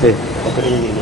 Oke ini.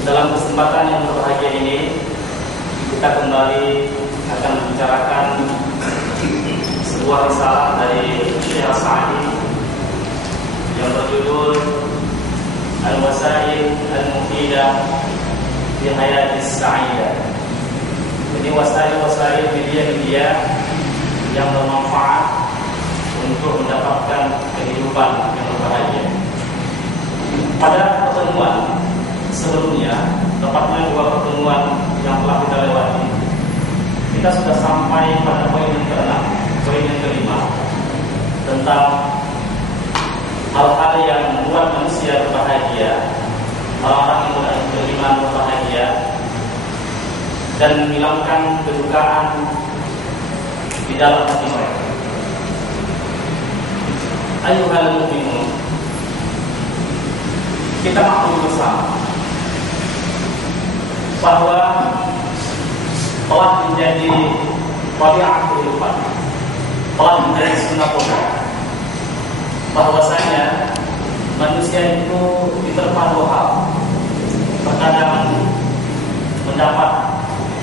Dalam kesempatan yang berbahagia ini, kita kembali akan membicarakan sebuah risalah dari Syekh Sa'di yang berjudul Al-Wasail Al-Mufidah fi Hayatis Sa'idah. Jadi wasail-wasail media-media yang bermanfaat untuk mendapatkan kehidupan yang berbahagia. Pada pertemuan sebelumnya, tepatnya 2 pertemuan yang telah kita lewati, kita sudah sampai pada poin yang ke-6, poin yang ke-5, tentang hal-hal yang membuat manusia berbahagia, orang-orang yang beriman berbahagia, dan menghilangkan kedukaan di dalam hati mereka. Ayyuhal mu'minun, kita maklum bersama bahwa telah menjadi tabiat kehidupan, telah menjadi sunnatullah, bahwasanya manusia itu diterpa 2 hal. Terkadang mendapat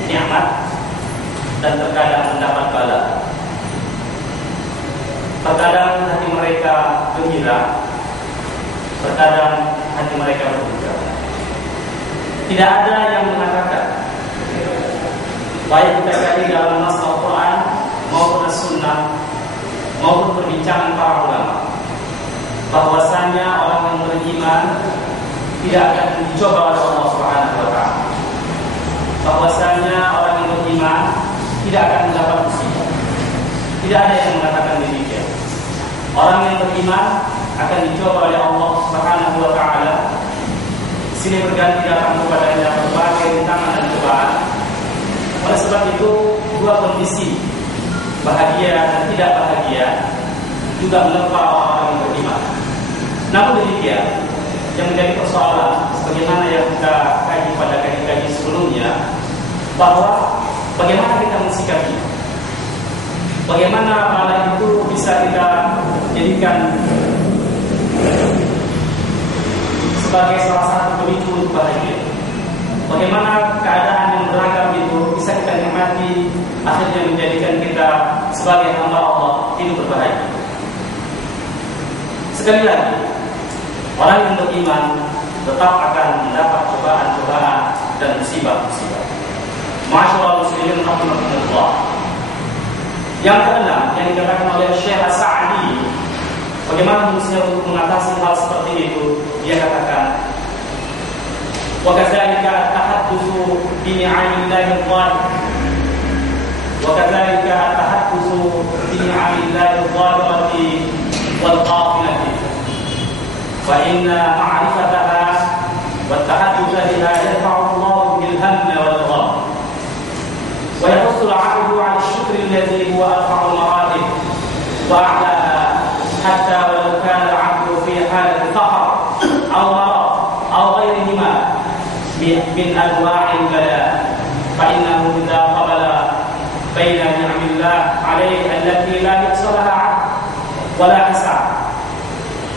nikmat dan terkadang mendapat bala. Terkadang hati mereka gembira, terkadang hati mereka berduka. Tidak ada yang mengatakan, baik kita kaji dalam nas Al-Quran maupun As-Sunnah maupun perbincangan para ulama, bahwasanya orang yang beriman tidak akan dicoba oleh Allah Subhanahu wa Ta'ala, bahwasanya orang yang beriman tidak akan mendapat musibah. Tidak ada yang mengatakan demikian. Orang yang beriman akan dicoba oleh Allah Subhanahu wa Ta'ala. Sini berganti datang kepadanya berbagai rintangan dan cobaan. Oleh sebab itu, 2 kondisi, bahagia dan tidak bahagia, juga menerpa orang-orang yang beriman. Namun demikian, yang menjadi persoalan, sebagaimana yang kita kaji pada kaji-kaji sebelumnya, bahwa bagaimana kita mensikapi, bagaimana hal itu bisa kita jadikan sebagai salah satu pemicu untuk bahagia. Bagaimana keadaan yang beragam itu bisa kita nikmati, akhirnya menjadikan kita sebagai hamba Allah hidup berbahagia. Sekali lagi, orang yang beriman tetap akan mendapat cobaan-cobaan dan musibah-musibah. Masyaallah muslimin rahimakumullah. Yang keenam yang dikatakan oleh Syekh As-Sa'di, bagaimana manusia untuk mengatasi hal seperti itu? Dia katakan, wa kadzalika at-tahaddatsu bi ni'amillahi adh-dhahirah, wa kadzalika at-tahaddatsu bi ni'amillahi adh-dhahirati wal batinati, fa inna ma'rifataha wa at-tahaddatsu biha yarfa'u Allahu bil hammi wal gham wa yahussu al-'abdu 'ala ash-shukri alladhi huwa arfa'u al-maratib wa a'laha hatta walau kana al-'abdu fi halati faqr aw marad aw ghayrihima min anwa'il bala fa innahu idza qabala baina ni'amillah 'alayhi allati la yuhsalaha 'abd wa la hisab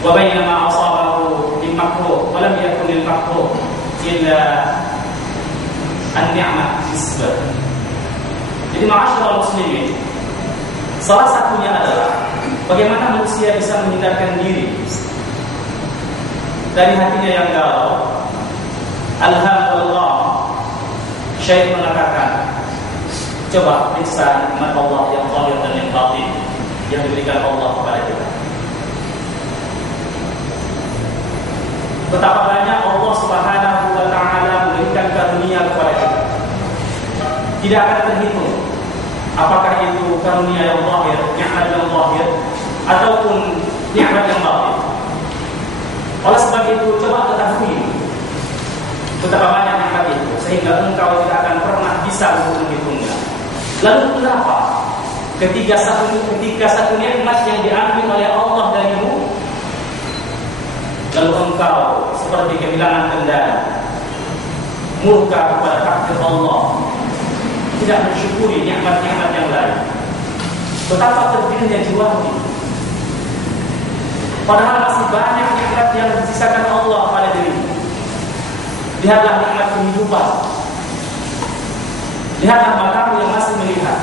wa baina ma asabahu min makruh wa lam yakun lil makruh illa an-ni'mah hisab. Jadi ma'asyiral muslimin, salah satunya adalah bagaimana manusia bisa menghindarkan diri dari hatinya yang galau. Alhamdulillah, Syekh mengatakan, coba periksa nikmat Allah yang zahir dan yang batin yang diberikan Allah kepada kita. Betapa banyak Allah Subhanahu wa taala memberikan karunia kepada kita. Tidak akan terhitung apakah itu karunia yang zahir, nikmat yang zahir, ataupun nikmat yang batin. Oleh sebab itu, coba ketahui betapa banyak nikmat itu, sehingga engkau tidak akan pernah bisa untuk menghitungnya. Lalu kenapa ketika satu nikmat yang diambil oleh Allah darimu, lalu engkau seperti kehilangan kendali, murka kepada takdir Allah, tidak mensyukuri nikmat-nikmat yang lain? Betapa terpilihnya jiwa ini. Padahal masih banyak nikmat yang disisakan Allah pada dirimu. Lihatlah nikmat kehidupan. Lihatlah matamu yang masih melihat.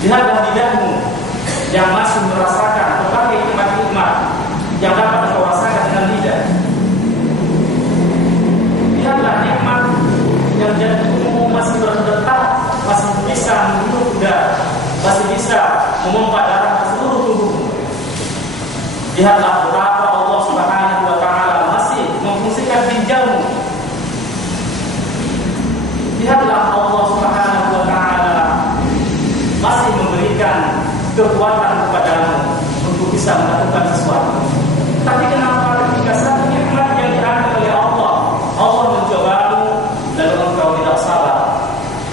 Lihatlah lidahmu yang masih merasakan berbagai nikmat-nikmat yang dapat engkau rasakan dengan lidah. Lihatlah nikmat yang jantungmu masih berdetak, masih bisa menghirup udara, masih bisa memompa darah ke seluruh tubuhmu. Lihatlah betapa Allah Subhanahu wa taala masih memfungsikan ginjalmu. Lihatlah Allah Subhanahu wa taala masih memberikan kekuatan kepadamu untuk bisa melakukan sesuatu. Tapi kenapa ketika satu nikmat yang diambil oleh Allah, Allah mencobamu, lalu engkau tidak sabar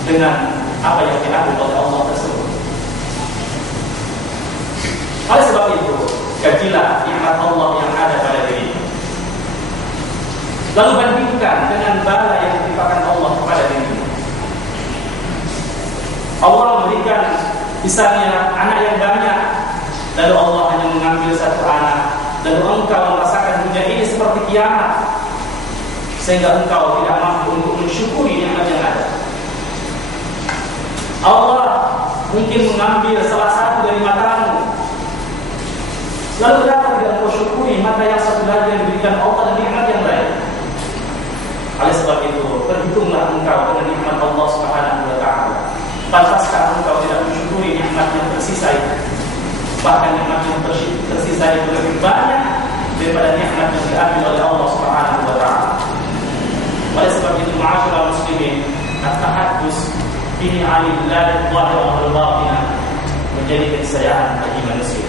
dengan apa yang diambil oleh Allah tersebut? Oleh sebab itu, kajilah nikmat Allah yang ada pada diri. Lalu bandingkan dengan bala yang ditimpakan Allah kepada diri. Allah memberikan misalnya anak yang banyak, lalu Allah hanya mengambil satu anak, lalu engkau merasakan dunia ini seperti kiamat, sehingga engkau tidak mampu untuk mensyukuri nikmat yang ada. Allah mungkin mengambil salah satu dari matamu, lalu kenapa tidak engkau syukuri mata yang satu lagi yang diberikan Allah dan nikmat yang lain? Oleh sebab itu, perhitunglah engkau dengan nikmat Allah Subhanahu wa taala. Pantaskah engkau tidak mensyukuri nikmat yang tersisa itu? Bahkan nikmat yang tersisa itu lebih banyak daripada nikmat yang diambil oleh Allah Subhanahu wa taala. Oleh sebab itu, ma'asyiral muslimin, at-tahaddus bi ni'amillahi adh-dhahirah wal batinah menjadi keniscayaan bagi manusia.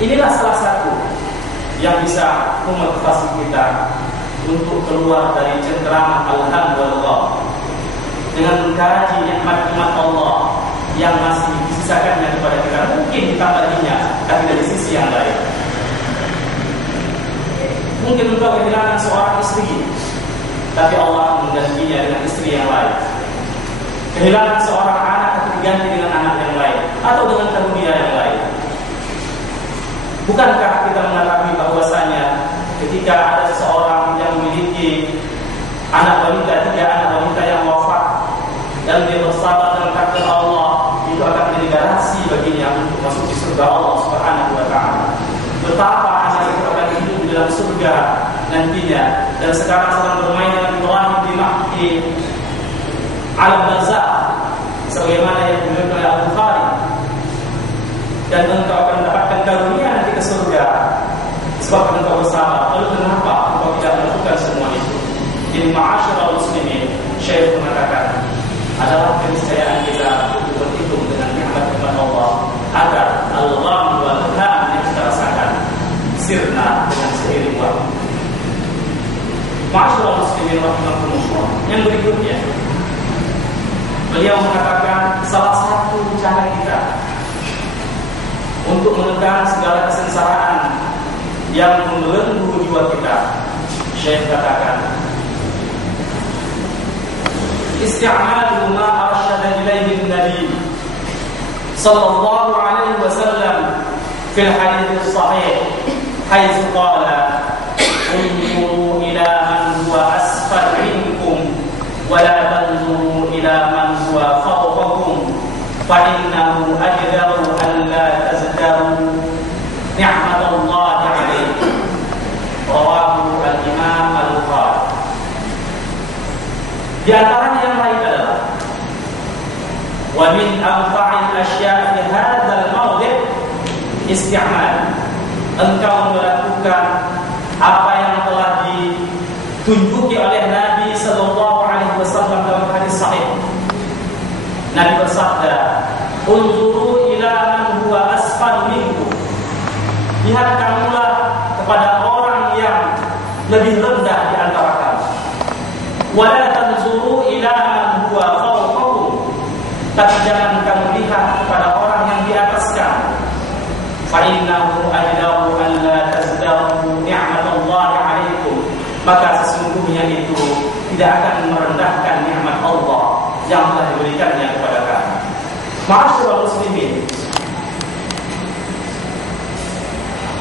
Inilah salah satu yang bisa memotivasi kita untuk keluar dari cengkeraman alhamdulillah dengan mengkaji nikmat-nikmat Allah yang masih disisakannya kepada kita. Mungkin ditambahinya, tapi dari sisi yang lain. Mungkin engkau kehilangan seorang istri, tapi Allah menggantinya dengan istri yang lain. Kehilangan seorang anak, tapi diganti dengan anak yang lain, atau dengan karunia yang lain. Bukankah kita mengatakan ketika ada seseorang yang memiliki anak wanita, 3 anak wanita yang wafat, dan dia bersabar dengan takdir Allah, itu akan menjadi garansi baginya untuk masuk di surga Allah Subhanahu wa Ta'ala. Betapa anak itu akan hidup di dalam surga nantinya, dan sekarang sedang bermain dengan Ibrahim di alam barzakh, sebagaimana yang diberikan oleh Al-Bukhari. Dan engkau akan mendapatkan karunia nanti ke surga sebab engkau bersabar. Lalu kenapa engkau tidak melakukan semua itu? Jadi ma'asyiral muslimin, Syekh mengatakan adalah keniscayaan kita untuk berhitung dengan nikmat-nikmat Allah agar al-gham wal ham yang kita rasakan sirna dengan seiring waktu. Ma'asyiral muslimin rahimakumullah. Yang berikutnya, beliau mengatakan salah satu cara kita untuk menekan segala kesengsaraan yang membelenggu jiwa kita, Syekh katakan, isti'malu ma arsyada ilaihi an-nabi sallallahu alaihi wasallam fil hadits sahih haitsu qala unzuru ila man huwa asfal minkum wa la tanzuru ila man huwa fawqakum fa innahu ajdaru an la tazdaru ni'matallahi 'alaikum. Rawahu al-Imam Al-Bukhari. Di antaranya yang lain adalah wa min anfa'il asya' fi hadzal mawdi' isti'mal. Engkau melakukan apa yang telah ditunjuki oleh Nabi sallallahu alaihi wasallam dalam hadis sahih. Nabi bersabda, "Unzuru ila man huwa asfal minkum." Lihat kamulah kepada orang yang lebih rendah di antara kamu. Wa la tanzuru ila man huwa fawqakum. Tapi jangan kamu lihat kepada orang yang di atas kamu. Fa innahu ajdaru an la tazdaru ni'matallahi 'alaikum. Maka sesungguhnya itu tidak akan merendahkan nikmat Allah yang telah diberikannya kepada kamu. Ma'asyiral muslimin,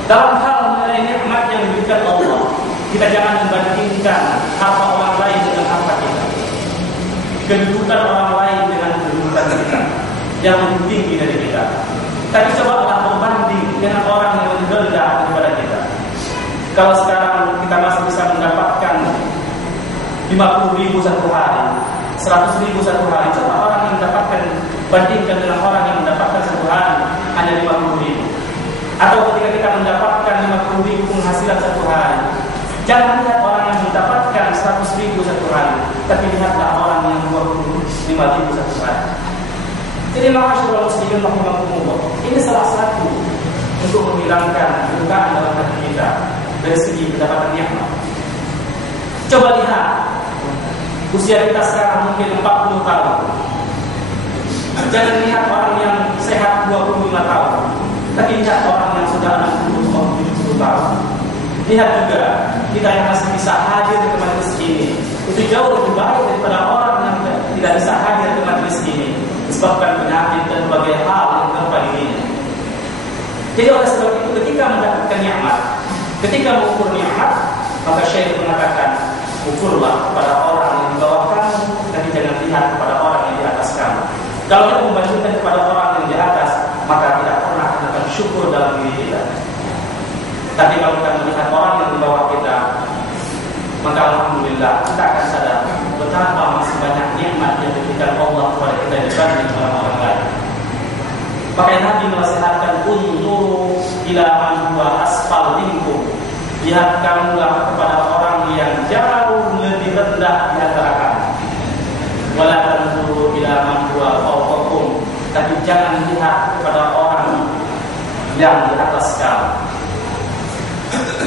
dalam hal mengenai nikmat yang diberikan Allah, kita jangan membandingkan harta orang lain dengan harta kita, kedudukan orang lain dengan kedudukan kita yang lebih tinggi dari kita. Tapi cobalah berbanding dengan orang yang lebih rendah daripada kita. Kalau sekarang kita masih bisa mendapatkan 50.000 satu hari, 100.000 satu hari, coba orang yang mendapatkan, bandingkan dengan orang yang mendapatkan satu hari hanya 50.000. Atau ketika kita mendapatkan 50.000 penghasilan satu hari, jangan lihat orang yang mendapatkan 100.000 satu hari, tapi lihatlah orang yang 25.000 satu hari. Jadi ma'asyiral muslimin rahimakumullah, ini salah satu untuk menghilangkan kedukaan dalam hati kita dari segi pendapatan nikmat. Coba lihat usia kita sekarang mungkin 40 tahun. Jangan lihat orang yang sehat 25 tahun, tapi lihat orang yang sudah 60 atau 70 tahun. Lihat juga kita yang masih bisa hadir ke majelis ini, itu jauh lebih baik daripada orang yang tidak bisa hadir ke majelis ini disebabkan penyakit dan berbagai hal yang menimpa dirinya. Jadi oleh sebab itu ketika mendapatkan nikmat, ketika mengukur nikmat, maka Syekh mengatakan ukurlah kepada orang yang di bawah kamu, tapi jangan lihat kepada orang yang di atas kamu. Kalau kita membandingkan kepada orang yang di atas, maka tidak pernah akan syukur dalam diri kita. Tapi kalau kita melihat orang yang di bawah kita, maka alhamdulillah kita akan sadar betapa masih banyak nikmat yang diberikan Allah kepada kita dibanding orang-orang lain. Maka Nabi menasihatkan unzuru ila man huwa asfal minkum. Lihat kamulah kepada orang yang jauh lebih rendah di antara kamu. Wala tanzuru ila man huwa fawqakum. Tapi jangan lihat kepada orang yang di atas kamu.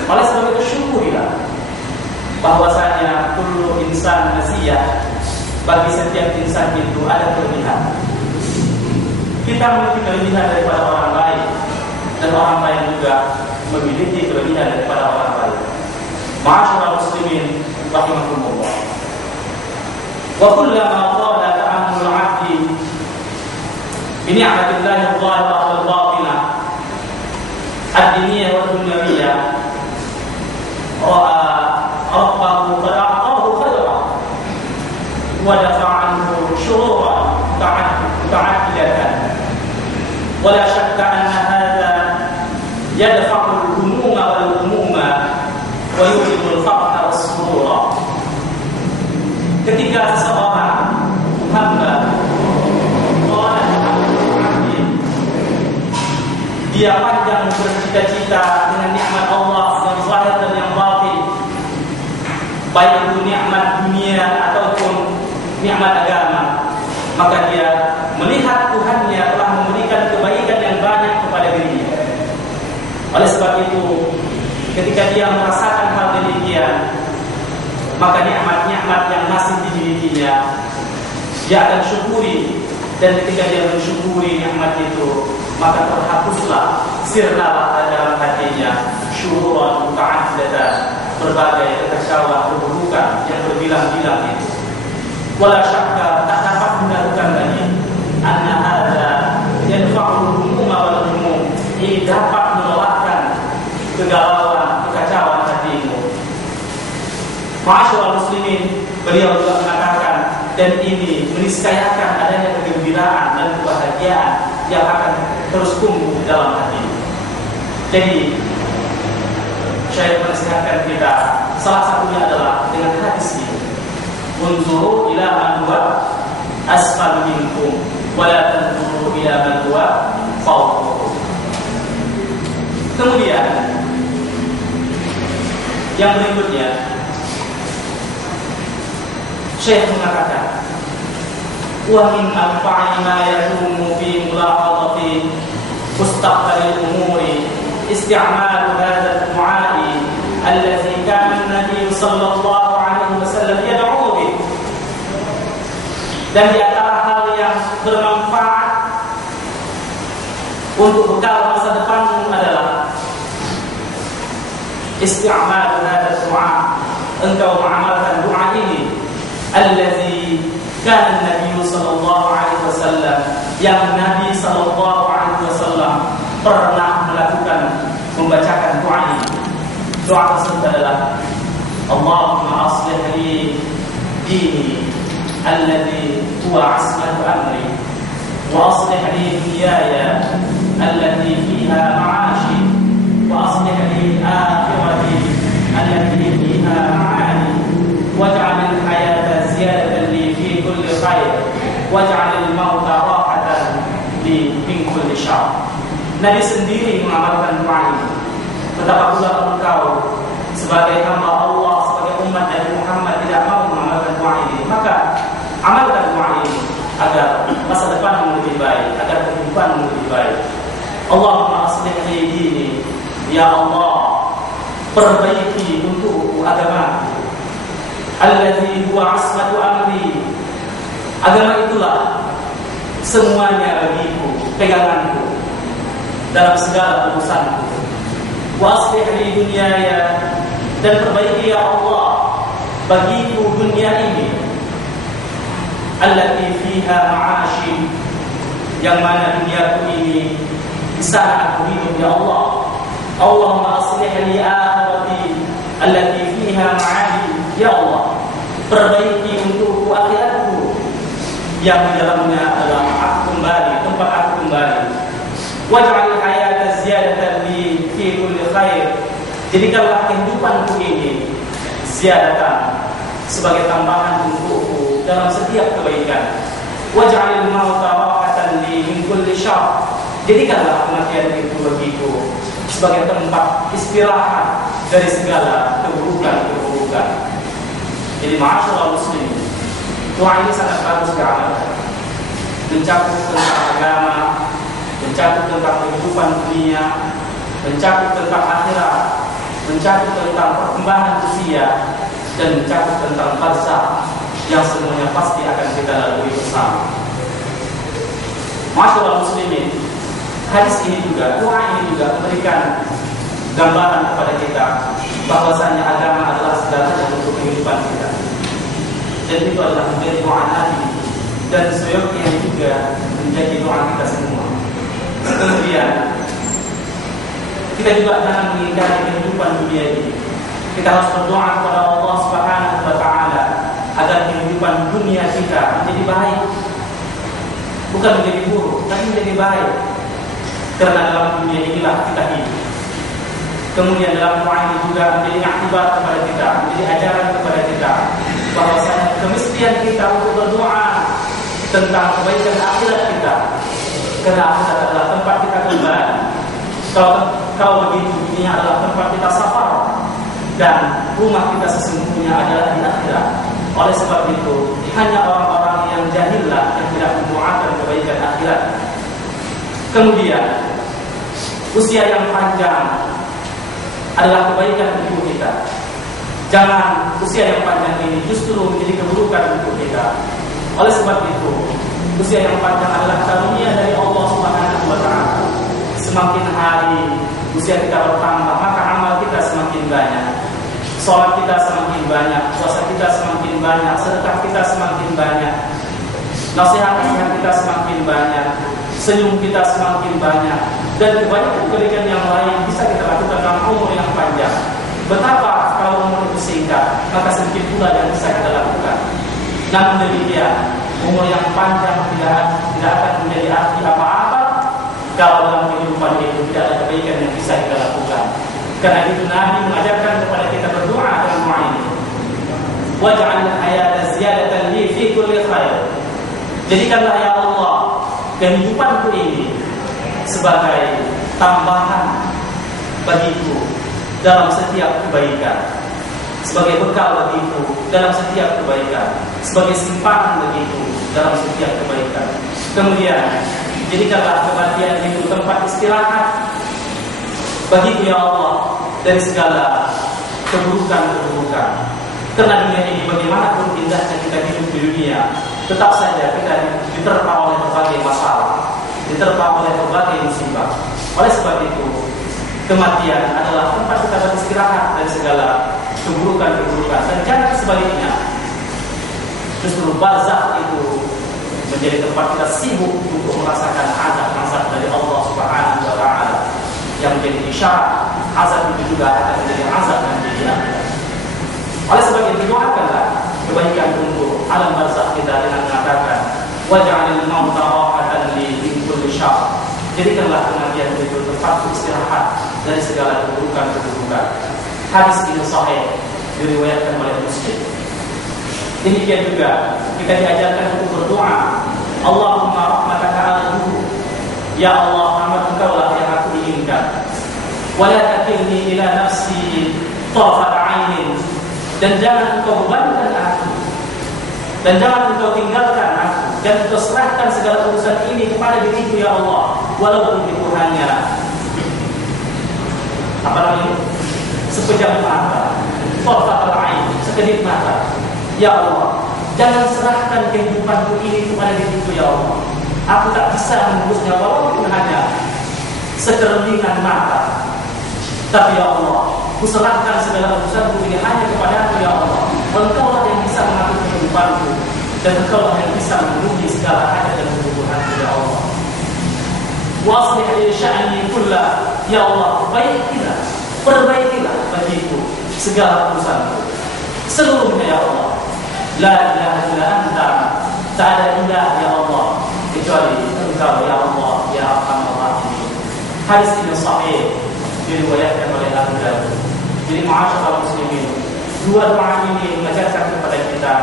Oleh sebab itu syukurilah bahwasanya kullu insan nasiyah, bagi setiap insan itu ada kelebihan. Kita memiliki kelebihan daripada orang lain, dan orang lain juga memiliki kelebihan daripada orang lain. Ma'asyiral muslimin rahimakumullah. Wa kullama qala ta'ammul 'abdi bi ni'matillahi adh-dhahirah wal batinah ad-diniyah wad dunyawiyah ra'a rabbahu qad a'tahu khairan wa dafa'a anhu syururan muta'addidatan wa la syakka anna hadha yadfa'u al-humuma wal-humuma wa yujibu al-farha was-surura. Ketika seseorang hamba dia panjang bercita-cita dengan nikmat Allah yang zahir dan yang batin, baik itu nikmat dunia ataupun nikmat agama, maka dia melihat Tuhannya telah memberikan kebaikan yang banyak kepada dirinya. Oleh sebab itu, ketika dia merasakan hal demikian, maka nikmat-nikmat yang masih dimilikinya dia akan syukuri, dan ketika dia mensyukuri nikmat itu, maka terhapuslah, sirnalah dalam hatinya syururan muta'addidatan, berbagai kekacauan, keburukan yang berbilang-bilang itu. Wala syakka, tak dapat mengatakan lagi anna hadza yadfa'ul humuma wal humum, ini dapat menolakkan kegalauan, kekacauan hatimu. Ma'asyiral muslimin, beliau juga mengatakan, dan ini meniscayakan adanya kegembiraan dan kebahagiaan yang akan terus tumbuh dalam hati. Jadi, saya menasihatkan kita, salah satunya adalah dengan hadis ini. Unzuru ila man huwa asfal minkum wa la tanzuru ila man huwa fawqakum. Kemudian yang berikutnya, Syekh mengatakan, wa min anfa'i ma yaqumu fi mulahadati mustaqbalil umuri isti'malu hadha al-du'a'i alladhi kana an-nabiy sallallahu alaihi wasallam yad'u bih. Dan di antara hal yang bermanfaat untuk bekal masa depanmu adalah isti'malu hadha al-du'a, engkau mengamalkan doa ini, alladzi kana Nabi sallallahu alaihi wasallam, yang Nabi sallallahu alaihi wasallam pernah melakukan, membacakan doa ini. Doa tersebut adalah Allahumma aslih li dini alladzi huwa asmatu amri wa aslih li dunyaya allati fiha ma'ashi wa aslih li akhirati allati fiha ma'ani waj'al al-hayata ziyadatan li fi kulli khair waj'al al-mauta rahatan li min kulli syarr. Nabi sendiri mengamalkan doa ini. Betapa pula engkau sebagai hamba Allah, sebagai umat Nabi Muhammad tidak mau mengamalkan doa ini, maka amalkan doa ini agar masa depanmu lebih baik, agar kehidupanmu lebih baik. Allahumma aslih li dini, ya Allah, perbaiki untukku agamaku, alladzi huwa asmatu amri, agama itulah semuanya bagiku, peganganku dalam segala urusanku. Wa aslih li dunyaya, dan perbaiki ya Allah bagiku dunia ini, allati fiha ma'ashi, yang mana duniaku ini di sana aku hidup ya Allah. Allahumma aslih li akhirati allati fiha ma'adi, ya Allah, perbaiki untukku akhiratku yang di dalamnya adalah aku kembali, tempat aku kembali. Waj'al hayata ziyadatan li fi kulli khair, jadikanlah kehidupanku ini ziyadatan, sebagai tambahan untukku dalam setiap kebaikan. Waj'al mauta rahatan li min kulli syarr, jadikanlah kematian itu bagiku sebagai tempat istirahat dari segala keburukan-keburukan. Jadi ma'asyiral muslimin, doa ini sangat bagus diamalkan, mencakup tentang agama, mencakup tentang kehidupan dunia, mencakup tentang akhirat, mencakup tentang perkembangan usia, dan mencakup tentang barzakh yang semuanya pasti akan kita lalui bersama. Ma'asyiral muslimin, hadis ini juga, doa ini juga memberikan gambaran kepada kita bahwasanya agama adalah segalanya untuk kehidupan kita. Dan itu adalah menjadi doa Nabi, dan seyogyanya juga menjadi doa kita semua. Kemudian kita juga jangan mengingkari kehidupan dunia ini. Kita harus berdoa kepada Allah Subhanahu wa taala agar kehidupan dunia kita menjadi baik. Bukan menjadi buruk, tapi menjadi baik. Karena dalam dunia inilah kita hidup. Kemudian dalam doa ini juga menjadi akibat kepada kita, menjadi ajaran kepada kita bahwasanya kemestian kita untuk berdoa tentang kebaikan akhirat kita. Karena akhirat adalah tempat kita kembali. Kalau begitu, ini adalah tempat kita safar dan rumah kita sesungguhnya adalah di akhirat. Oleh sebab itu, hanya orang-orang yang jahillah yang tidak mendoakan kebaikan akhirat. Kemudian, usia yang panjang adalah kebaikan untuk kita. Jangan usia yang panjang ini justru menjadi keburukan untuk kita. Oleh sebab itu, usia yang panjang adalah karunia dari Allah Subhanahu wa taala. Semakin hari usia kita bertambah, maka amal kita semakin banyak. Salat kita semakin banyak, puasa kita semakin banyak, sedekah kita semakin banyak, nasihat-nasihat kita semakin banyak, senyum kita semakin banyak, dan kebaikan-kebaikan yang lain bisa kita lakukan dalam umur yang panjang. Betapa kalau umur itu singkat, maka sedikit pula yang bisa kita lakukan. Namun demikian, umur yang panjang tidak akan menjadi arti apa-apa kalau dalam kehidupan itu tidak ada kebaikan yang bisa kita lakukan. Karena itu Nabi mengajarkan kepada kita berdoa dalam doa ini. Waj'al hayata ziyadatan li fi kulli khair. Jadikanlah ya Allah kehidupanku ini sebagai tambahan bagiku dalam setiap kebaikan, sebagai bekal bagiku dalam setiap kebaikan, sebagai simpanan bagiku dalam setiap kebaikan. Kemudian jadikanlah kematian itu tempat istirahat bagiku ya Allah dari segala keburukan-keburukan. Karena dunia ini bagaimanapun indahnya kita hidup di dunia, tetap saja kita diterpa oleh berbagai masalah, diterpa oleh berbagai musibah. Oleh sebab itu, kematian adalah tempat kita beristirahat dari segala keburukan-keburukan. Dan jangan sebaliknya, justru barzakh itu menjadi tempat kita sibuk untuk merasakan azab dari Allah Subhanahu wa taala, yang menjadi isyarat azab itu juga akan menjadi azab nanti di akhirat. Oleh sebab itu, doakanlah kebaikan untuk alam barzakh kita dengan mengatakan waj'alil mauta rahatan li min kulli syarr. Jadikanlah kematian itu tempat istirahat dari segala keburukan-keburukan. Hadis ini sahih diriwayatkan oleh Muslim. Demikian juga kita diajarkan untuk berdoa, Allahumma rahmataka arju. Ya Allah, rahmat Engkau lah yang aku inginkan. Wa la takilni ila nafsi tarfat 'ainin. Dan jangan Engkau bebankan aku, dan jangan Engkau tinggalkan aku, dan Engkau serahkan segala urusan ini kepada diriku ya Allah, walaupun itu hanya apa namanya, sepejam mata, tarfatul ain, sekedip mata. Ya Allah, jangan serahkan kehidupanku ini kepada diriku ya Allah. Aku tak bisa mengurusnya walaupun hanya sekerlingan mata. Tapi ya Allah, kuserahkan segala urusanku ini hanya kepadamu ya Allah. Engkaulah yang bisa mengatur kehidupanku, dan Engkaulah yang bisa memenuhi segala hajat dan kebutuhanku ya Allah. Waslih li sya'ni kullah, ya Allah, perbaikilah bagiku segala urusanku seluruhnya ya Allah. La ilaha illa anta, tak ada ilah ya Allah kecuali Engkau ya Allah ya Arhamar Rahimin. Hadis ini sahih diriwayatkan oleh Abu Dawud. Jadi ma'asyiral muslimin, dua doa ini mengajarkan kepada kita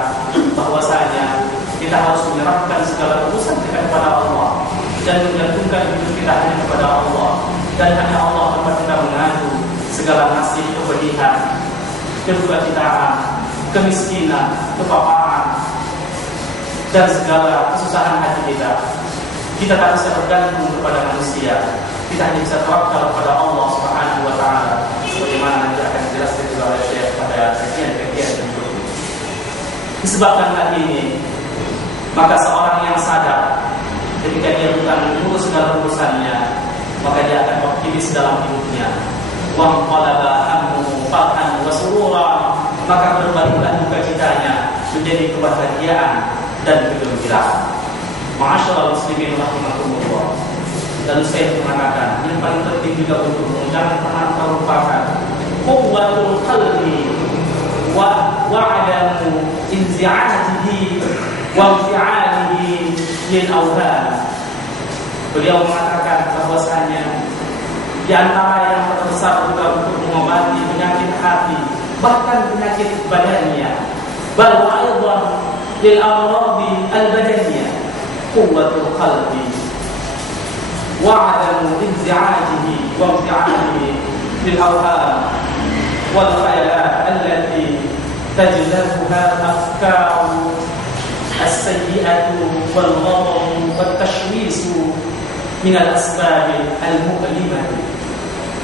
bahwasanya kita harus menyerahkan segala urusan kita kepada Allah dan menggantungkan hidup kita hanya kepada Allah, dan hanya Allah tempat kita mengadu segala nasib, kepedihan, kedukacitaan, kemiskinan, kepaparan, dan segala kesusahan hati kita. Kita tak bisa bergantung kepada manusia. Kita hanya bisa tawakal kepada Allah Subhanahu wa taala, sebagaimana nanti akan dijelaskan oleh Syekh pada kajian-kajian berikutnya. Disebabkan hal ini, maka seorang yang sadar ketika dia bukan mengurus segala urusannya, maka dia akan optimis dalam hidupnya. Wa qalaba hammuhu farhan wa surura, maka berbaliklah duka citanya menjadi kebahagiaan dan kegembiraan. Ma'asyiral muslimin rahimakumullah. Lalu saya mengatakan yang paling penting juga untuk jangan pernah terlupakan quwwatul qalbi wa'adamu inzi'ajihi wa infi'alihi lil awhan. Beliau mengatakan bahwasanya di antara yang terbesar juga untuk mengobati penyakit hati, bahkan penyakit badannya, bal aidan lil amradi al badaniyah, quwwatul qalbi wa 'adamu inzi'ajihi wa infi'alihi lil awhan wal khayalat allati tajlabuha al-afkar as-sayyi'atu wal ghadab wat tashwisu min al-asbab al-mu'limah.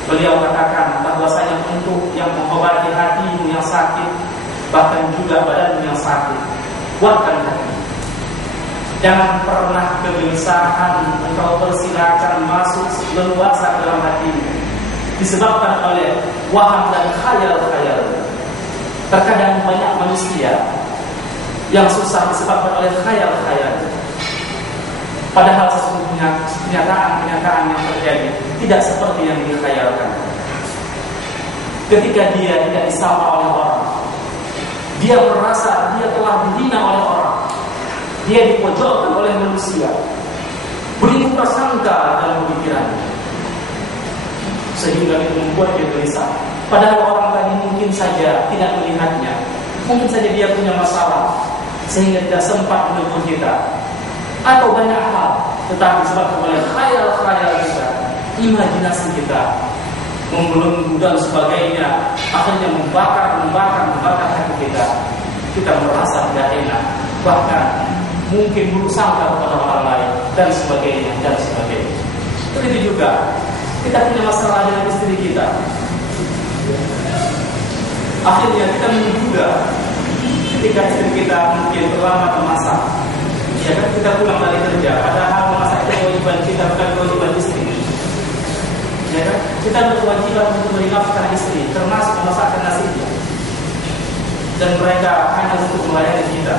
Beliau katakan bahwasanya untuk yang mengobati hatimu yang sakit, bahkan juga badanmu yang sakit, kuatkan hati. Jangan pernah kegelisahan engkau persilakan masuk leluasa dalam hatimu, disebabkan oleh waham dan khayal-khayal. Terkadang banyak manusia yang susah disebabkan oleh khayal-khayal, padahal sesungguhnya kenyataan yang terjadi tidak seperti yang dikhayalkan. Ketika dia tidak disapa oleh orang, dia merasa dia telah dihina oleh orang, dia dipojokkan oleh manusia, beribu prasangka dalam pikirannya, sehingga itu membuat dia gelisah. Padahal orang tadi mungkin saja tidak melihatnya, mungkin saja dia punya masalah sehingga tidak sempat menegur kita, atau banyak hal, tetapi disebabkan oleh khayal-khayal kita, imajinasi kita, membelenggu dan sebagainya, akhirnya membakar hati kita. Kita merasa tidak enak, bahkan mungkin buruk sangka kepada orang lain dan sebagainya. Begitu juga kita punya masalah dengan istri kita, akhirnya kita menduga ketika istri kita mungkin terlambat memasak. Ya kan, kita pulang dari kerja, padahal memasak itu kewajiban kita, bukan kewajiban istri. Ya kan, kita berkewajiban untuk memberi nafkah istri, termasuk memasakkan nasinya, dan mereka hanya untuk melayani kita.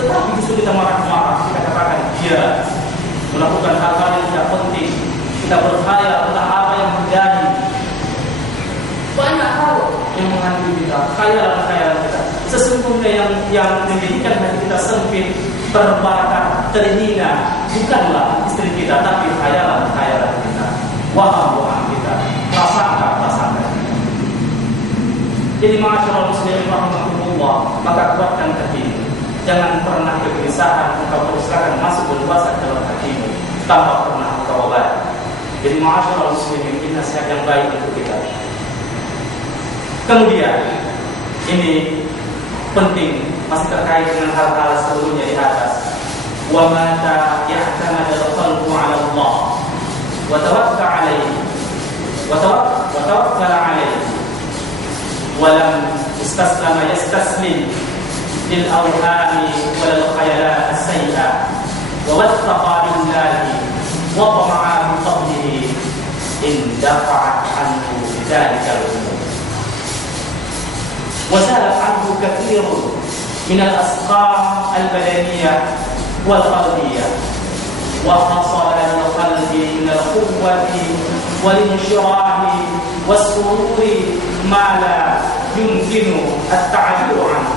Tetapi justru kita marah-marah, kita katakan dia melakukan hal-hal yang tidak penting, kita berkhayal tentang apa yang terjadi. Banyak hal yang menghantui kita, khayalan kita. Sesungguhnya yang menjadikan hati kita sempit, terbakar, terhina, bukanlah istri kita, tapi khayalan kita, waham kita, prasangka kita. Jadi ma'asyiral muslimin rahimakumullah, maka kuatkan hatimu. Jangan pernah kegelisahan engkau persilakan masuk berpuasa dalam hatimu tanpa pernah engkau obati. Jadi ma'asyiral muslimin, ini nasihat yang baik untuk kita. Kemudian ini penting, masih terkait dengan hal-hal sebelumnya di atas. Wa mata ya'tamadu al-qalbu 'ala Allah wa tawakkal 'alaihi wa tawakkal 'alaihi wa lam yastaslim lil awhami wal khayalat as-sayyi'ah wa wattaqa billahi wa tama'a bi fadlihi in dafa'at anhu bidzalika al-umur وزالت عنه كثير من الأسقام البدنية والقلبية وحصل للقلب من القوة والانشراح والسرور ما لا يمكن التعبير عنه